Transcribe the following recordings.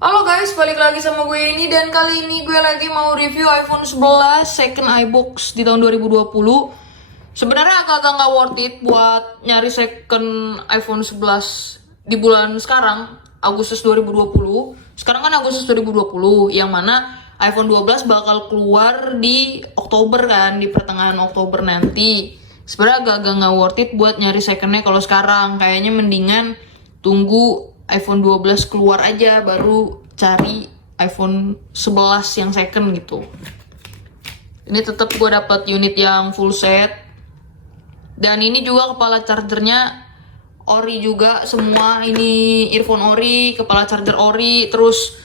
Halo guys, balik lagi sama gue ini dan kali ini gue lagi mau review iPhone 11 second iBox di tahun 2020. Sebenarnya agak-agak nggak worth it buat nyari second iPhone 11 di bulan sekarang, Agustus 2020. Sekarang kan Agustus 2020, yang mana iPhone 12 bakal keluar di Oktober kan, di pertengahan Oktober nanti. Sebenarnya agak-agak nggak worth it buat nyari secondnya kalau sekarang. Kayaknya mendingan tunggu iPhone 12 keluar aja baru cari iPhone 11 yang second gitu. Ini tetap gue dapat unit yang full set. Dan ini juga kepala chargernya ori juga semua. Ini earphone ori, kepala charger ori, terus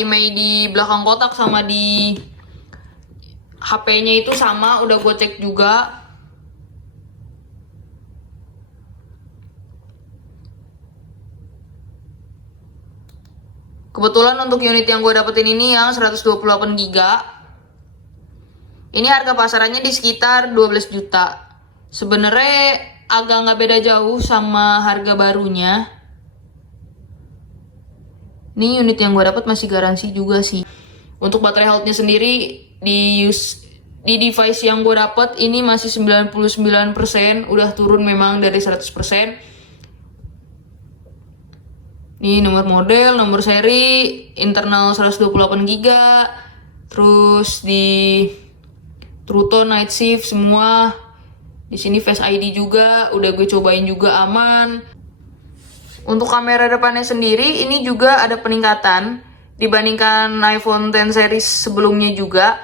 IMEI di belakang kotak sama di HP-nya itu sama, udah gue cek juga. Kebetulan untuk unit yang gue dapetin ini yang 128 GB. Ini harga pasarannya di sekitar 12 juta. Sebenarnya agak nggak beda jauh sama harga barunya. Ini unit yang gue dapet masih garansi juga sih. Untuk baterai health-nya sendiri di device yang gue dapet ini masih 99%, udah turun memang dari 100%. Ini nomor model, nomor seri, internal 128 GB, terus di True Tone, Night Shift semua. Di sini Face ID juga, udah gue cobain juga aman. Untuk kamera depannya sendiri ini juga ada peningkatan dibandingkan iPhone X series sebelumnya juga.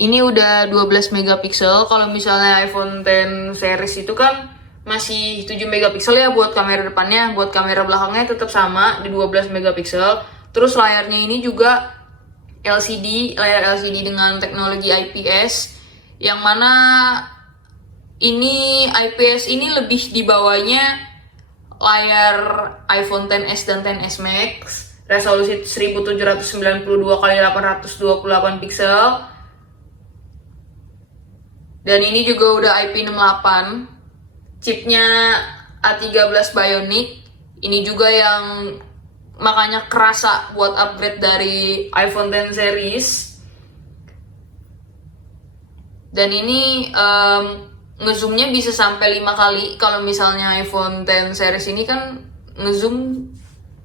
Ini udah 12 megapiksel. Kalau misalnya iPhone X series itu kan masih 7 megapiksel ya buat kamera depannya, buat kamera belakangnya tetap sama di 12 megapiksel. Terus layarnya ini juga layar LCD dengan teknologi IPS, yang mana ini IPS ini lebih di bawahnya layar iPhone XS dan XS Max, resolusi 1792 x 828 piksel. Dan ini juga udah IP68. Chipnya A13 Bionic, ini juga yang makanya kerasa buat upgrade dari iPhone X series. Dan ini ngezoomnya bisa sampai 5 kali. Kalau misalnya iPhone X series ini kan ngezoom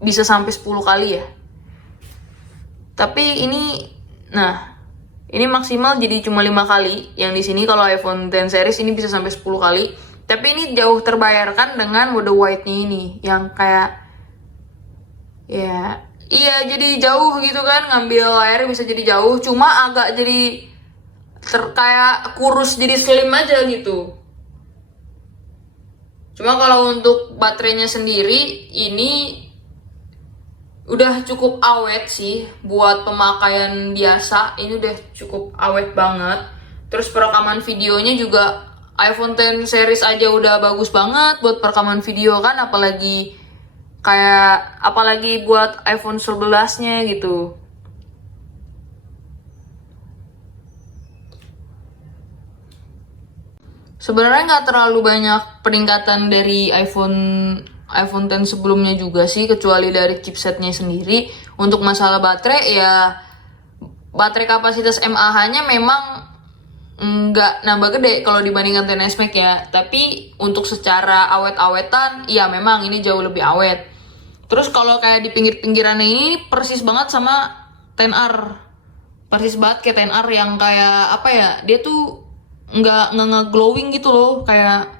bisa sampai 10 kali ya. Tapi ini maksimal jadi cuma 5 kali. Yang di sini kalau iPhone X series ini bisa sampai 10 kali. Tapi ini jauh terbayarkan dengan mode white-nya ini, yang kayak iya jadi jauh gitu kan, ngambil layar bisa jadi jauh, cuma agak jadi kayak kurus, jadi slim aja gitu. Cuma kalau untuk baterainya sendiri ini udah cukup awet sih buat pemakaian biasa. Ini udah cukup awet banget. Terus perekaman videonya juga iPhone X series aja udah bagus banget buat perekaman video kan, apalagi buat iPhone 11-nya gitu. Sebenarnya nggak terlalu banyak peningkatan dari iPhone X sebelumnya juga sih, kecuali dari chipsetnya sendiri. Untuk masalah baterai ya, baterai kapasitas mAh-nya memang nggak nambah gede kalau dibandingkan XS Max ya. Tapi untuk secara awet-awetan, ya memang ini jauh lebih awet. Terus kalau kayak di pinggir-pinggirannya ini persis banget sama XR. Persis banget kayak XR yang kayak apa ya, dia tuh nggak glowing gitu loh, kayak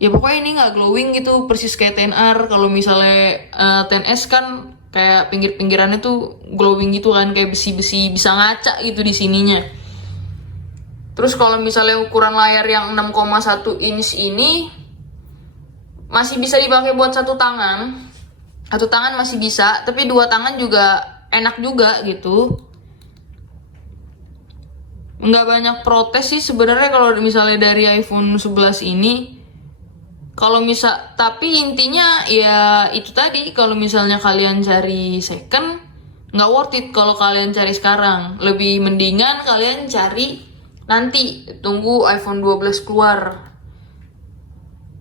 ya pokoknya ini nggak glowing gitu, persis kayak XR. Kalau misalnya XS kan kayak pinggir-pinggirannya tuh glowing gitu kan, kayak besi-besi bisa ngaca gitu di sininya. Terus kalau misalnya ukuran layar yang 6,1 inch ini masih bisa dipakai buat satu tangan. Satu tangan masih bisa, tapi dua tangan juga enak juga gitu. Nggak banyak protes sih sebenarnya kalau misalnya dari iPhone 11 ini. Tapi intinya ya itu tadi, kalau misalnya kalian cari second nggak worth it. Kalau kalian cari sekarang, lebih mendingan kalian cari nanti, tunggu iPhone 12 keluar.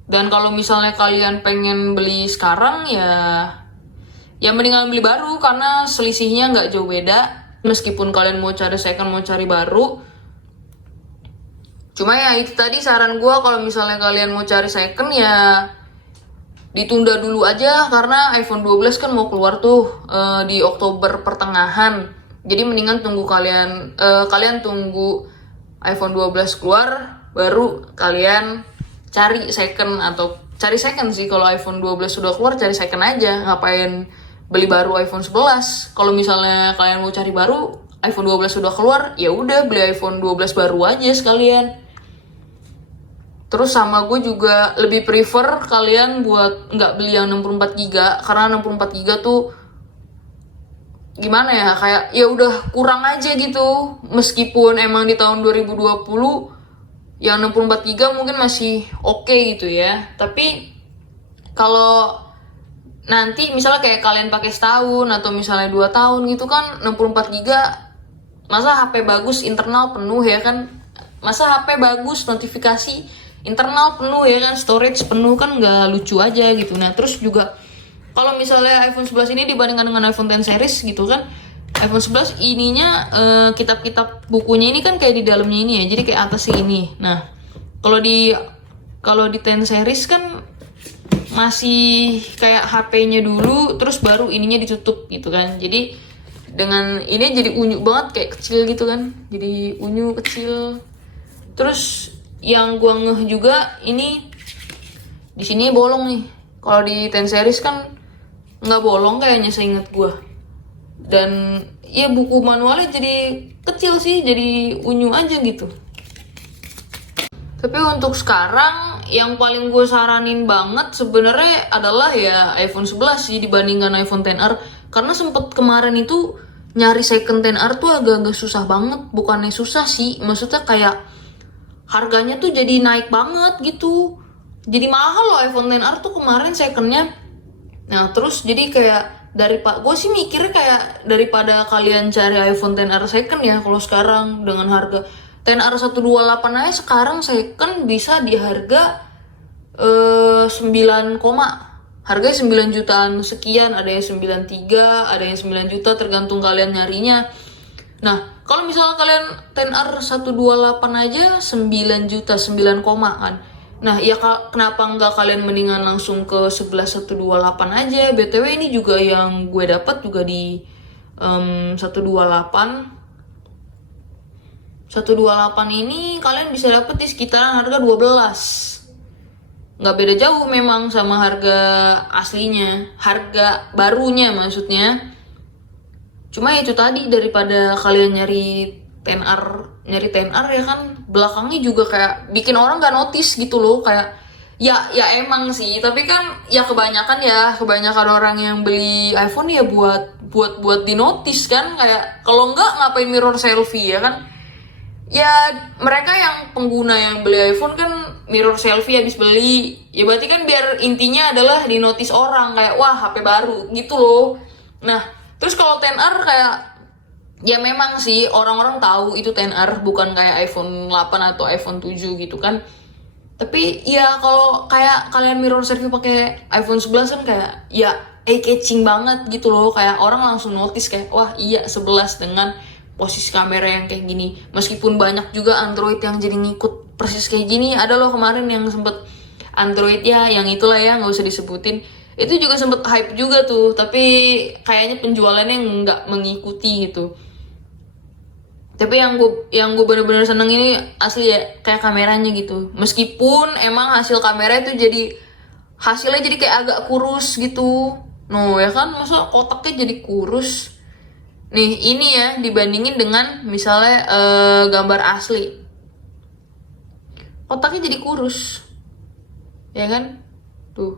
Dan kalau misalnya kalian pengen beli sekarang ya ya mendingan beli baru karena selisihnya nggak jauh beda. Meskipun kalian mau cari second, mau cari baru, cuma ya itu tadi saran gue, kalau misalnya kalian mau cari second ya ditunda dulu aja, karena iPhone 12 kan mau keluar tuh di Oktober pertengahan. Jadi mendingan tunggu kalian tunggu iPhone 12 keluar baru kalian cari second, atau cari second sih kalau iPhone 12 sudah keluar, cari second aja, ngapain beli baru iPhone 11. Kalau misalnya kalian mau cari baru, iPhone 12 sudah keluar, ya udah beli iPhone 12 baru aja sekalian. Terus sama gue juga lebih prefer kalian buat nggak beli yang 64GB, karena 64GB tuh gimana ya, kayak ya udah kurang aja gitu. Meskipun emang di tahun 2020 yang 64GB mungkin masih oke gitu ya, tapi kalau nanti misalnya kayak kalian pakai setahun atau misalnya 2 tahun gitu kan, 64GB masa HP bagus internal penuh ya kan, masa HP bagus notifikasi internal penuh ya kan, storage penuh kan, nggak lucu aja gitu. Nah terus juga kalau misalnya iPhone 11 ini dibandingkan dengan iPhone X series gitu kan, iPhone 11 ininya kitab-kitab bukunya ini kan kayak di dalamnya ini ya, jadi kayak atasnya ini. Nah kalau di X series kan masih kayak HP-nya dulu terus baru ininya ditutup gitu kan. Jadi dengan ini jadi unyu banget, kayak kecil gitu kan, jadi unyu kecil. Terus yang gua ngeh juga ini di sini bolong nih. Kalau di X series kan nggak bolong kayaknya seingat gua. Dan ya buku manualnya jadi kecil sih, jadi unyu aja gitu. Tapi untuk sekarang yang paling gue saranin banget sebenarnya adalah ya iPhone 11 sih dibandingkan iPhone XR. Karena sempet kemarin itu nyari second XR tuh agak-agak susah banget. Bukannya susah sih, maksudnya kayak harganya tuh jadi naik banget gitu. Jadi mahal loh iPhone XR tuh kemarin secondnya. Nah terus jadi kayak gue sih mikirnya kayak daripada kalian cari iPhone XR second ya, kalau sekarang dengan harga XR 128 aja sekarang second bisa di harga 9, harganya 9 jutaan sekian, ada yang 93, ada yang 9 juta tergantung kalian nyarinya. Nah kalau misalnya kalian XR 128 aja 9 juta, 9 koma kan. Nah ya kenapa nggak kalian mendingan langsung ke 11 128 aja. BTW ini juga yang gue dapat juga di 128 ini kalian bisa dapet di sekitaran harga 12. Nggak beda jauh memang sama harga aslinya, harga barunya maksudnya. Cuma itu tadi, daripada kalian nyari XR ya kan, belakangnya juga kayak bikin orang gak notice gitu loh. Kayak ya emang sih, tapi kan ya kebanyakan orang yang beli iPhone ya buat di notice kan. Kayak kalau enggak ngapain mirror selfie ya kan. Ya mereka yang pengguna yang beli iPhone kan mirror selfie habis beli, ya berarti kan biar intinya adalah di notice orang kayak wah HP baru gitu loh. Nah terus kalau XR kayak ya memang sih orang-orang tahu itu XR, bukan kayak iPhone 8 atau iPhone 7 gitu kan. Tapi ya kalau kayak kalian mirror selfie pakai iPhone 11 kan kayak ya eye-catching banget gitu loh. Kayak orang langsung notice kayak wah iya 11 dengan posisi kamera yang kayak gini. Meskipun banyak juga Android yang jadi ngikut persis kayak gini. Ada loh kemarin yang sempet Android ya, yang itulah ya nggak usah disebutin. Itu juga sempet hype juga tuh, tapi kayaknya penjualannya nggak mengikuti gitu. Tapi yang gue bener-bener seneng ini asli ya, kayak kameranya gitu. Meskipun emang hasil kamera itu hasilnya jadi kayak agak kurus gitu. No ya kan, masa kotaknya jadi kurus. Nih ini ya dibandingin dengan misalnya gambar asli, kotaknya jadi kurus, ya kan? Tuh.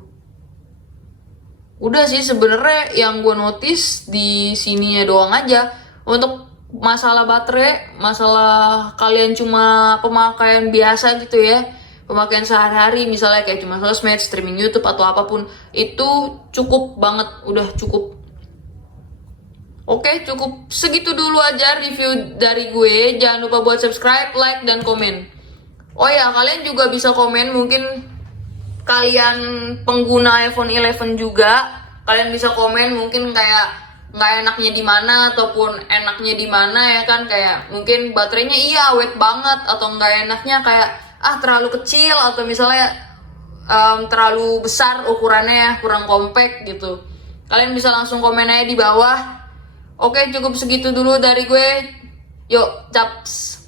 Udah sih sebenarnya yang gue notice di sininya doang aja. Untuk masalah baterai, masalah kalian cuma pemakaian biasa gitu ya, pemakaian sehari-hari misalnya kayak cuma sosmed, streaming YouTube atau apapun, itu cukup banget, udah cukup. Oke, cukup segitu dulu aja review dari gue. Jangan lupa buat subscribe, like, dan komen. Oh ya, kalian juga bisa komen, mungkin kalian pengguna iPhone 11 juga, Kalian bisa komen mungkin kayak nggak enaknya di mana ataupun enaknya di mana ya kan, kayak mungkin baterainya iya awet banget, atau nggak enaknya kayak terlalu kecil, atau misalnya terlalu besar ukurannya ya, kurang compact gitu. Kalian bisa langsung komen aja di bawah. Oke, cukup segitu dulu dari gue. Yuk, caps.